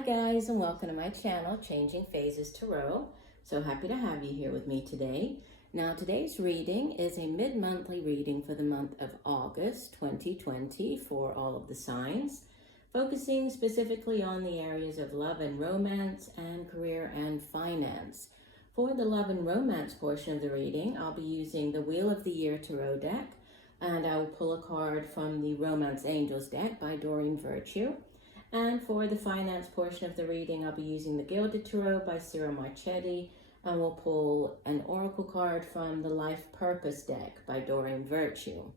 Hi guys, and welcome to my channel, Changing Phases Tarot. So happy to have you here with me today. Now today's reading is a mid-monthly reading for the month of August 2020 for all of the signs, focusing specifically on the areas of love and romance and career and finance. For the love and romance portion of the reading, I'll be using the Wheel of the Year Tarot deck, and I will pull a card from the Romance Angels deck by Doreen, VIRGO. And for the finance portion of the reading, I'll be using the Gilded Tarot by Ciro Marchetti, and we'll pull an oracle card from the Life Purpose deck by Doreen, VIRGO.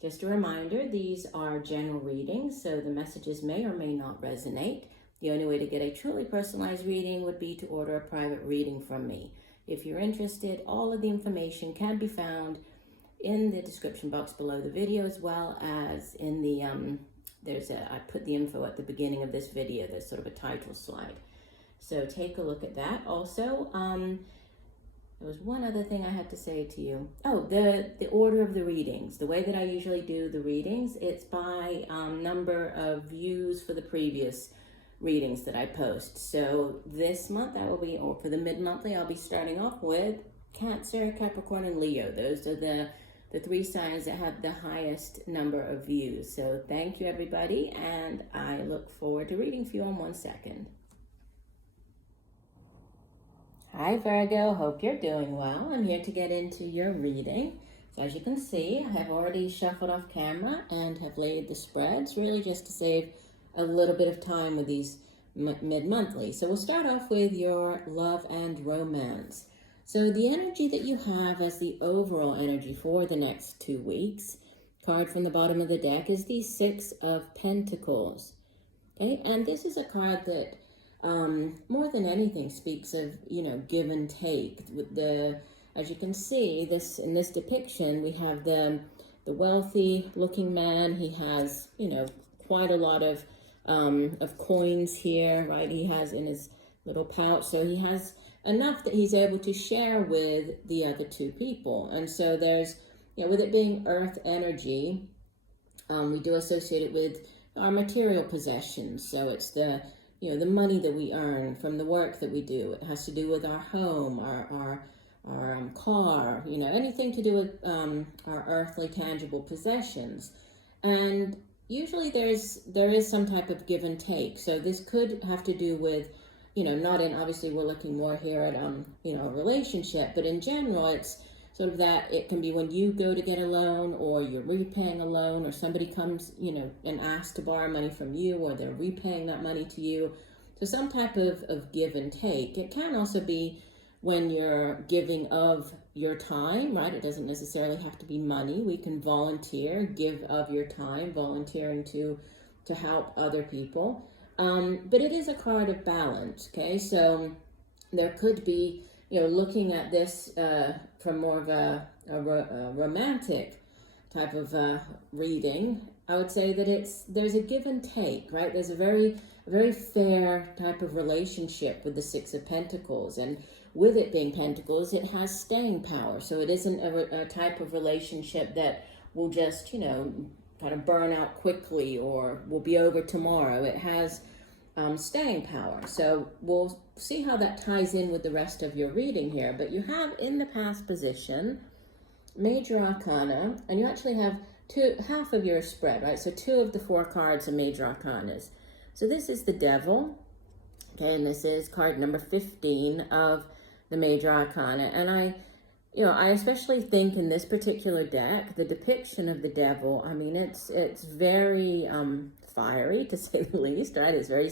Just a reminder, these are general readings, so the messages may or may not resonate. The only way to get a truly personalized reading would be to order a private reading from me. If you're interested, all of the information can be found in the description box below the video, as well as in the I put the info at the beginning of this video. There's sort of a title slide, so take a look at that. Also, there was one other thing I had to say to you. Oh, the order of the readings. The way that I usually do the readings, it's by number of views for the previous readings that I post. So this month I will be, or for the mid-monthly, I'll be starting off with Cancer, Capricorn, and Leo. Those are the three signs that have the highest number of views. So thank you, everybody, and I look forward to reading for you in 1 second. Hi, Virgo. Hope you're doing well. I'm here to get into your reading. So as you can see, I have already shuffled off camera and have laid the spreads, really just to save a little bit of time with these mid-monthly. So we'll start off with your love and romance. So the energy that you have as the overall energy for the next 2 weeks, card from the bottom of the deck, is the Six of Pentacles. Okay, and this is a card that more than anything speaks of, give and take. With as you can see, in this depiction, we have the wealthy looking man. He has, quite a lot of coins here, right? He has in his little pouch, so he has enough that he's able to share with the other two people. And so there's, with it being earth energy, we do associate it with our material possessions. So it's the money that we earn from the work that we do. It has to do with our home, our car, anything to do with our earthly tangible possessions. And usually there is some type of give and take. So this could have to do with, not in, obviously we're looking more here at, a relationship, but in general, it's sort of that it can be when you go to get a loan, or you're repaying a loan, or somebody comes, and asks to borrow money from you, or they're repaying that money to you. So some type of give and take. It can also be when you're giving of your time, right? It doesn't necessarily have to be money. We can volunteer, give of your time, volunteering to help other people. But it is a card of balance, okay? So there could be, looking at this from more of a romantic type of reading, I would say that there's a give and take, right? There's a very fair type of relationship with the Six of Pentacles. And with it being Pentacles, it has staying power. So it isn't a type of relationship that will just, kind of burn out quickly or will be over tomorrow. It has staying power. So we'll see how that ties in with the rest of your reading here. But you have in the past position Major Arcana, and you actually have half of your spread, right? So 2 of the 4 cards are Major Arcanas. So this is the Devil, okay, and this is card number 15 of the Major Arcana. And I especially think in this particular deck, the depiction of the Devil, I mean, it's very fiery, to say the least, right? It's very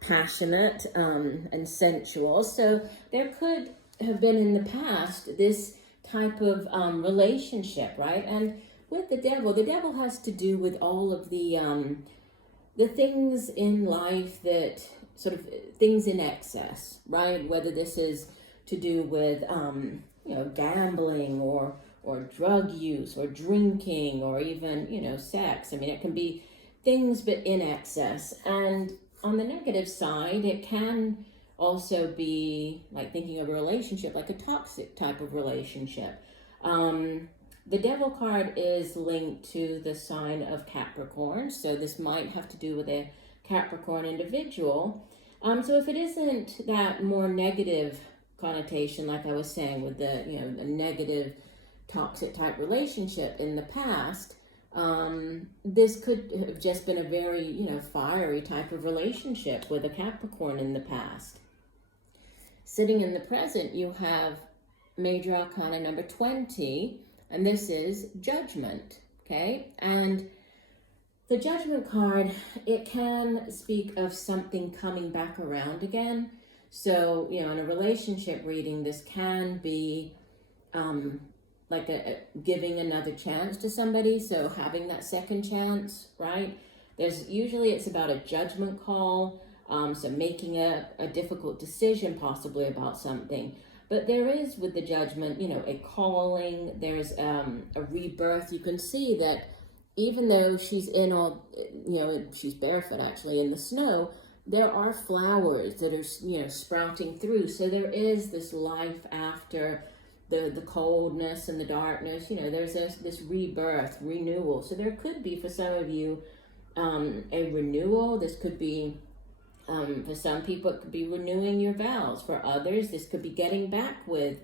passionate and sensual. So there could have been in the past this type of relationship, right? And with the devil has to do with all of the things in life that sort of things in excess, right? Whether this is to do with gambling or drug use or drinking or even, sex. I mean, it can be things, but in excess. And on the negative side, it can also be like thinking of a relationship, like a toxic type of relationship. The Devil card is linked to the sign of Capricorn. So this might have to do with a Capricorn individual. So if it isn't that more negative connotation, like I was saying, with the, you know, the negative toxic type relationship in the past, this could have just been a very, you know, fiery type of relationship with a Capricorn in the past. Sitting in the present, you have Major Arcana number 20, and this is Judgment, okay? And the Judgment card, it can speak of something coming back around again. So, you know, in a relationship reading, this can be like a giving another chance to somebody. So having that second chance, right? There's usually, it's about a judgment call. So making a difficult decision possibly about something. But there is, with the Judgment, you know, a calling, there's a rebirth. You can see that even though she's in all, you know, she's barefoot actually in the snow, there are flowers that are, you know, sprouting through. So there is this life after the coldness and the darkness. You know, there's this rebirth, renewal. So there could be, for some of you, a renewal. This could be, for some people, it could be renewing your vows. For others, this could be getting back with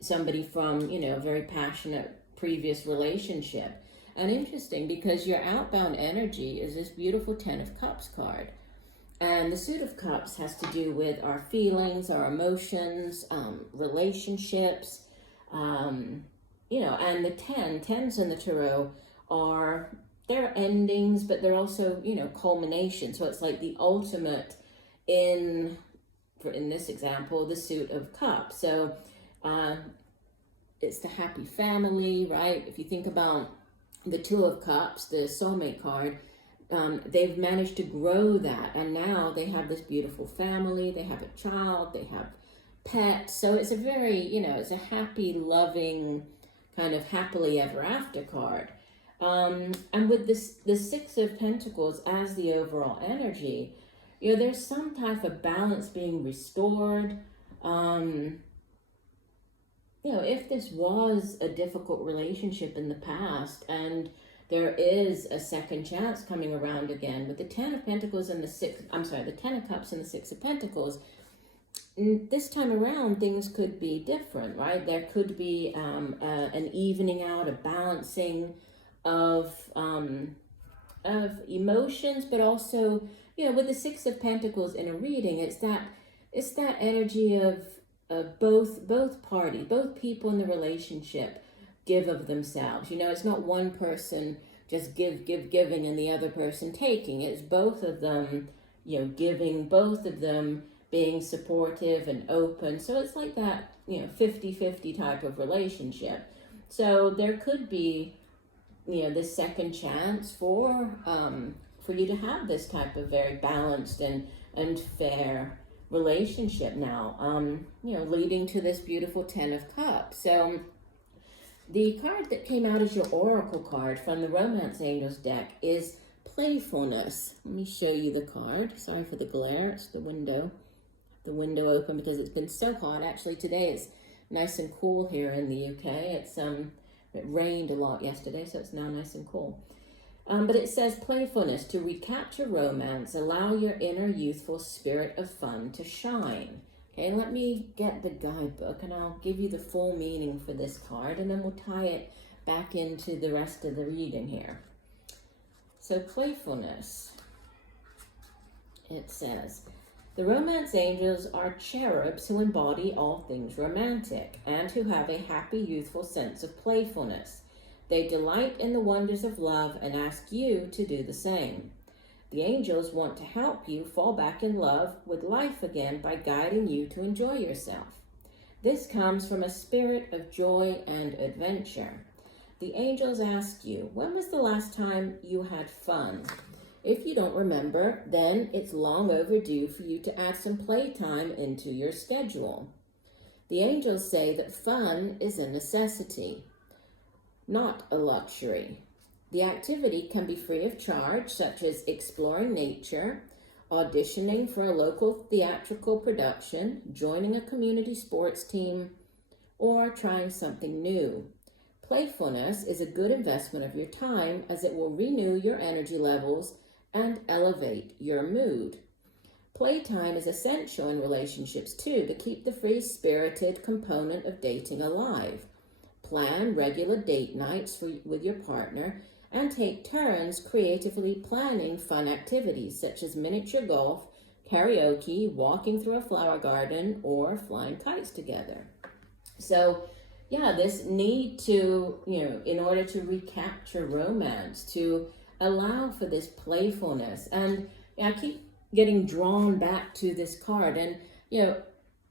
somebody from, you know, a very passionate previous relationship. And interesting, because your outbound energy is this beautiful 10 of Cups card. And the suit of Cups has to do with our feelings, our emotions, relationships, you know, and the 10s in the tarot are, they're endings, but they're also, you know, culmination. So it's like the ultimate in this example, the suit of Cups. So it's the happy family, right? If you think about the Two of Cups, the soulmate card, they've managed to grow that, and now they have this beautiful family, they have a child, they have pets. So it's a very, you know, it's a happy, loving, kind of happily ever after card. And with this, the Six of Pentacles as the overall energy, you know, there's some type of balance being restored. You know, if this was a difficult relationship in the past and there is a second chance coming around again with the 10 of Pentacles and the the 10 of Cups and the 6 of Pentacles, this time around things could be different, right? There could be an evening out, a balancing of emotions, but also, you know, with the 6 of Pentacles in a reading, it's that energy of both parties, both people in the relationship give of themselves. You know, it's not one person just giving and the other person taking. It's both of them, you know, giving, both of them being supportive and open. So it's like that, you know, 50-50 type of relationship. So there could be, you know, this second chance for you to have this type of very balanced and fair relationship now, you know, leading to this beautiful 10 of Cups. So the card that came out as your oracle card from the Romance Angels deck is Playfulness. Let me show you the card. Sorry for the glare. It's the window open because it's been so hot. Actually, today it's nice and cool here in the UK. It rained a lot yesterday, so it's now nice and cool. But it says playfulness, to recapture romance, allow your inner youthful spirit of fun to shine. Okay, let me get the guidebook and I'll give you the full meaning for this card, and then we'll tie it back into the rest of the reading here. So playfulness, it says, the romance angels are cherubs who embody all things romantic and who have a happy, youthful sense of playfulness. They delight in the wonders of love and ask you to do the same. The angels want to help you fall back in love with life again by guiding you to enjoy yourself. This comes from a spirit of joy and adventure. The angels ask you, when was the last time you had fun? If you don't remember, then it's long overdue for you to add some playtime into your schedule. The angels say that fun is a necessity, not a luxury. The activity can be free of charge, such as exploring nature, auditioning for a local theatrical production, joining a community sports team, or trying something new. Playfulness is a good investment of your time as it will renew your energy levels and elevate your mood. Playtime is essential in relationships too to keep the free-spirited component of dating alive. Plan regular date nights with your partner and take turns creatively planning fun activities such as miniature golf, karaoke, walking through a flower garden, or flying kites together. So, yeah, this need to, in order to recapture romance, to allow for this playfulness. And I keep getting drawn back to this card. And,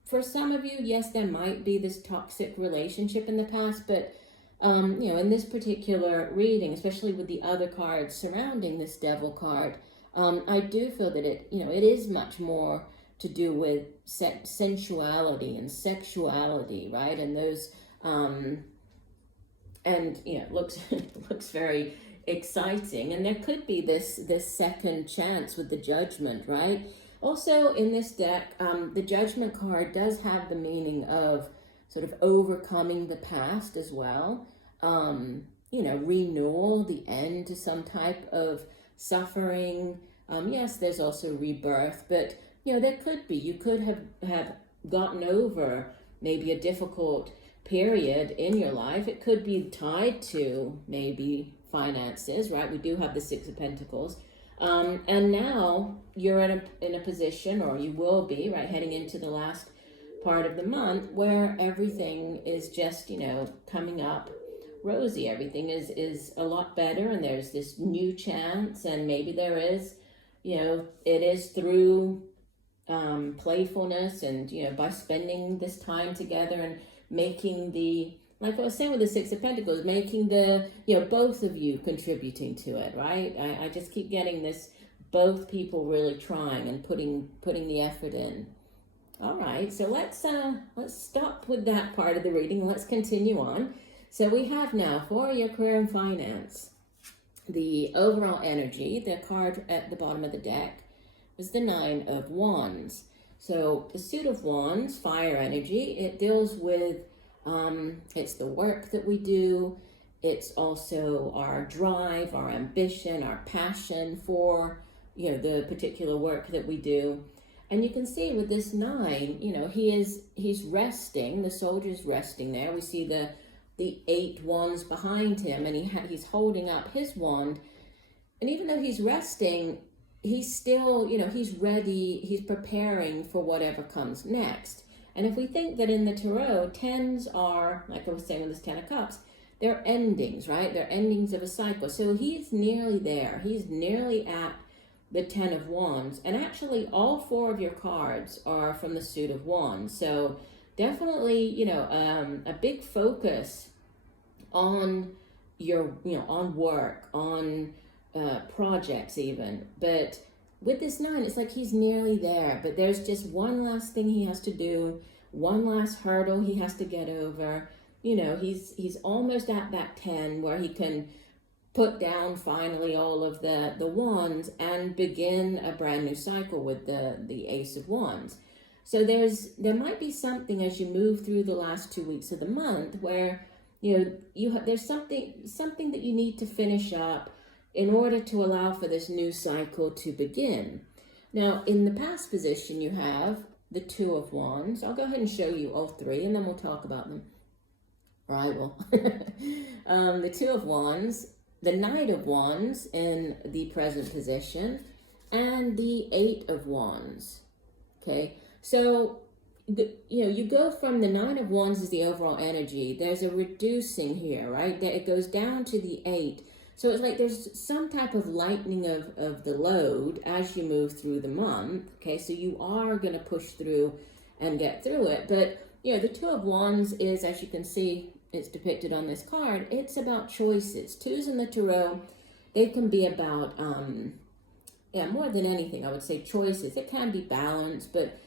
for some of you, yes, there might be this toxic relationship in the past, but, in this particular reading, especially with the other cards surrounding this devil card, I do feel that it is much more to do with sensuality and sexuality, right? And those, looks very exciting. And there could be this second chance with the Judgment, right? Also in this deck, the Judgment card does have the meaning of sort of overcoming the past as well. Renewal, the end to some type of suffering. Yes, there's also rebirth, but there could be, you could have gotten over maybe a difficult period in your life. It could be tied to maybe finances, right? We do have the Six of Pentacles. And now you're in a position, or you will be, right, heading into the last part of the month where everything is just, coming up rosy. Everything is a lot better, and there's this new chance, and maybe there is, it is through playfulness and, by spending this time together and making like I was saying with the Six of Pentacles, making the, both of you contributing to it, right? I just keep getting this, both people really trying and putting the effort in. All right, so let's stop with that part of the reading. Let's continue on. So we have now for your career and finance, the overall energy. The card at the bottom of the deck was the Nine of Wands. So the Suit of Wands, fire energy, it deals with, it's the work that we do. It's also our drive, our ambition, our passion for, the particular work that we do. And you can see with this 9, he's resting. The soldier's resting there. We see the 8 wands behind him, and he's holding up his wand. And even though he's resting, he's still, he's ready. He's preparing for whatever comes next. And if we think that in the tarot, 10s are, like I was saying with this 10 of Cups, they're endings, right? They're endings of a cycle. So he's nearly there. He's nearly at the 10 of Wands. And actually all 4 of your cards are from the Suit of Wands. So definitely, a big focus on your, on work, on projects even. But with this 9, it's like he's nearly there, but there's just one last thing he has to do, one last hurdle he has to get over. He's almost at that 10 where he can put down finally all of the wands and begin a brand new cycle with the Ace of Wands. So there might be something as you move through the last 2 weeks of the month where there's something that you need to finish up in order to allow for this new cycle to begin. Now, in the past position, you have the Two of Wands. I'll go ahead and show you all 3, and then we'll talk about them. Or I will. The Two of Wands, the Knight of Wands in the present position, and the 8 of Wands. Okay, so you go from the 9 of Wands is the overall energy. There's a reducing here, right? It goes down to the 8. So it's like there's some type of lightening of the load as you move through the month. Okay, so you are going to push through and get through it. But, the Two of Wands is, as you can see, it's depicted on this card, it's about choices. 2s in the tarot, they can be about, more than anything, I would say choices. It can be balance, but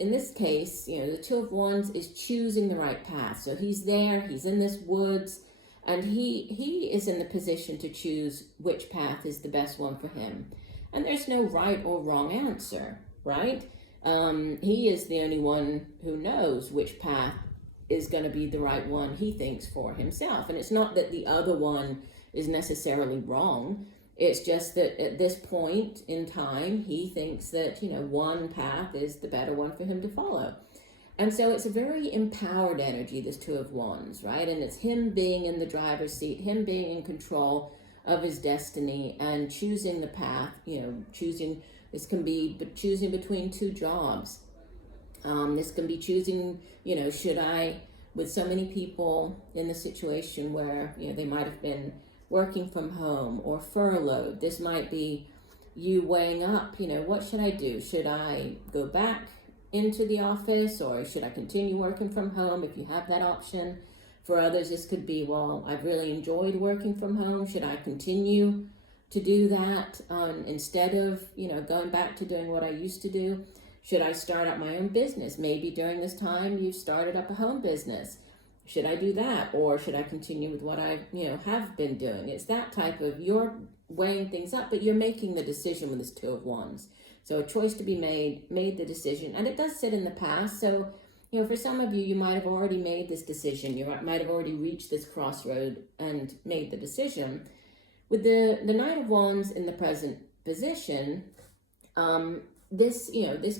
in this case, the Two of Wands is choosing the right path. So he's there, he's in this woods, and he is in the position to choose which path is the best one for him. And there's no right or wrong answer, right? He is the only one who knows which path is going to be the right one he thinks for himself. And it's not that the other one is necessarily wrong. It's just that at this point in time, he thinks that, one path is the better one for him to follow. And so it's a very empowered energy, this Two of Wands, right? And it's him being in the driver's seat, him being in control of his destiny and choosing the path, this can be choosing between two jobs. This can be choosing, should I, with so many people in the situation where, they might have been working from home or furloughed. This might be you weighing up, what should I do? Should I go back into the office, or should I continue working from home if you have that option? For others, this could be, well, I've really enjoyed working from home. Should I continue to do that instead of, going back to doing what I used to do? Should I start up my own business? Maybe during this time you've started up a home business. Should I do that, or should I continue with what I, have been doing? It's that type of, you're weighing things up, but you're making the decision with this Two of Wands. So a choice to be made the decision, and it does sit in the past. So, for some of you, you might have already made this decision. You might have already reached this crossroad and made the decision. With the Knight of Wands in the present position, this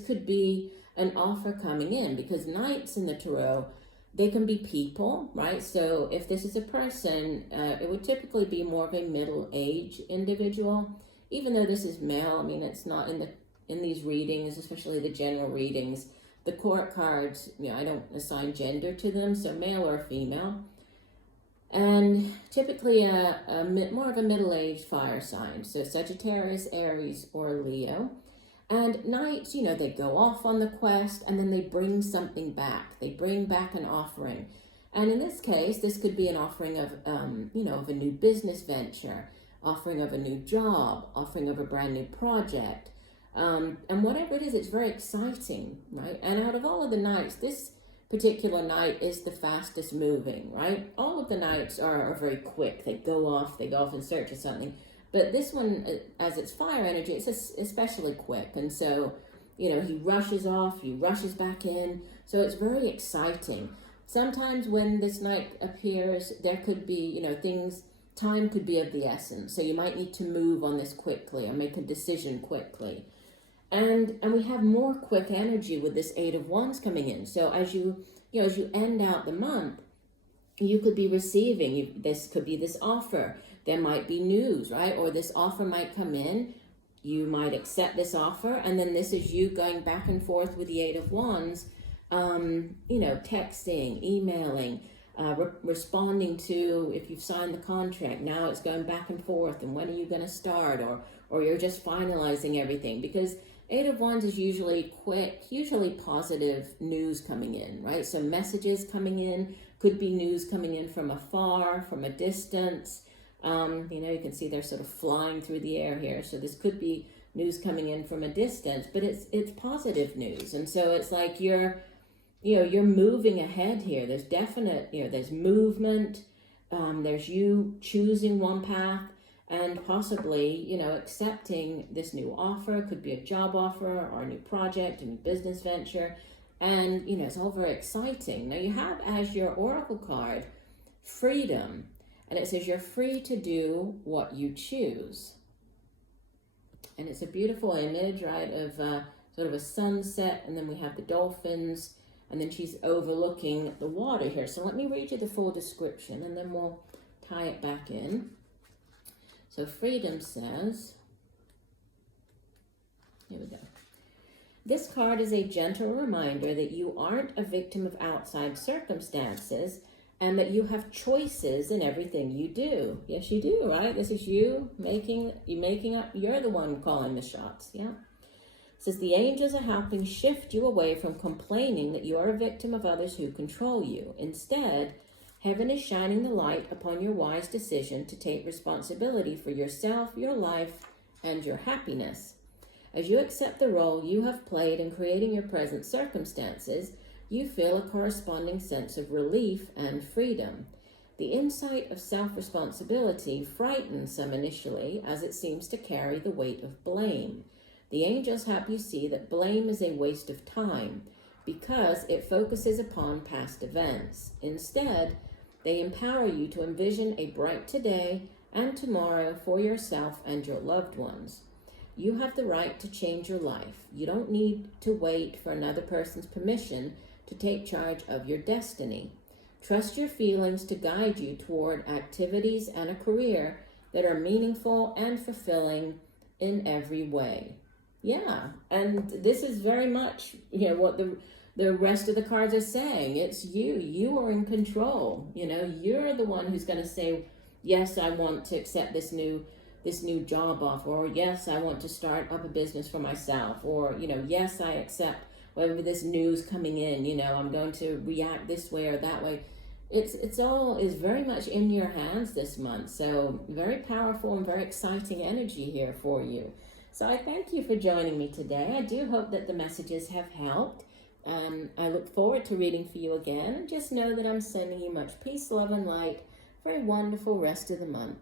could be an offer coming in, because Knights in the Tarot, they can be people, right? So if this is a person, it would typically be more of a middle-aged individual. Even though this is male, it's not in these readings, especially the general readings. The court cards, I don't assign gender to them, so male or female. And typically more of a middle-aged fire sign, so Sagittarius, Aries, or Leo. And Knights, they go off on the quest and then they bring something back. They bring back an offering. And in this case, this could be an offering of, of a new business venture, offering of a new job, offering of a brand new project. And whatever it is, it's very exciting, right? And out of all of the Knights, this particular Knight is the fastest moving, right? All of the Knights are very quick. They go off in search of something. But this one, as it's fire energy, it's especially quick. And so, he rushes off, he rushes back in. So it's very exciting. Sometimes when this Knight appears, there could be, time could be of the essence. So you might need to move on this quickly and make a decision quickly. And we have more quick energy with this Eight of Wands coming in. So as you end out the month, you could be receiving, this could be this offer. There might be news, right? Or this offer might come in. You might accept this offer, and then this is you going back and forth with the Eight of Wands, texting, emailing, responding to, if you've signed the contract, now it's going back and forth, and when are you going to start? Or you're just finalizing everything, because Eight of Wands is usually quick, usually positive news coming in, right? So messages coming in, could be news coming in from afar, from a distance. You can see they're sort of flying through the air here. So this could be news coming in from a distance, but it's positive news. And so it's like you're moving ahead here. There's definite, there's movement. There's you choosing one path and possibly, accepting this new offer. It could be a job offer or a new project, a new business venture. And, it's all very exciting. Now you have as your oracle card, freedom. And it says you're free to do what you choose. And it's a beautiful image, right, of sort of a sunset. And then we have the dolphins. And then she's overlooking the water here. So let me read you the full description and then we'll tie it back in. So freedom says, here we go. This card is a gentle reminder that you aren't a victim of outside circumstances and that you have choices in everything you do. Yes, you do, right? This is you making up, you're the one calling the shots, yeah? It says the angels are helping shift you away from complaining that you are a victim of others who control you. Instead, heaven is shining the light upon your wise decision to take responsibility for yourself, your life, and your happiness. As you accept the role you have played in creating your present circumstances, you feel a corresponding sense of relief and freedom. The insight of self-responsibility frightens some initially, as it seems to carry the weight of blame. The angels help you see that blame is a waste of time because it focuses upon past events. Instead, they empower you to envision a bright today and tomorrow for yourself and your loved ones. You have the right to change your life. You don't need to wait for another person's permission to take charge of your destiny. Trust your feelings to guide you toward activities and a career that are meaningful and fulfilling in every way. Yeah, and this is very much, what the rest of the cards are saying. It's you. You are in control. You're the one who's going to say, yes, I want to accept this new job offer, or yes, I want to start up a business for myself, or yes, I accept whatever this news coming in. I'm going to react this way or that way. It's all is very much in your hands this month. So very powerful and very exciting energy here for you. So I thank you for joining me today. I do hope that the messages have helped. I look forward to reading for you again. And just know that I'm sending you much peace, love, and light for a wonderful rest of the month.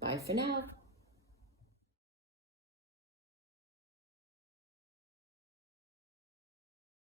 Bye for now.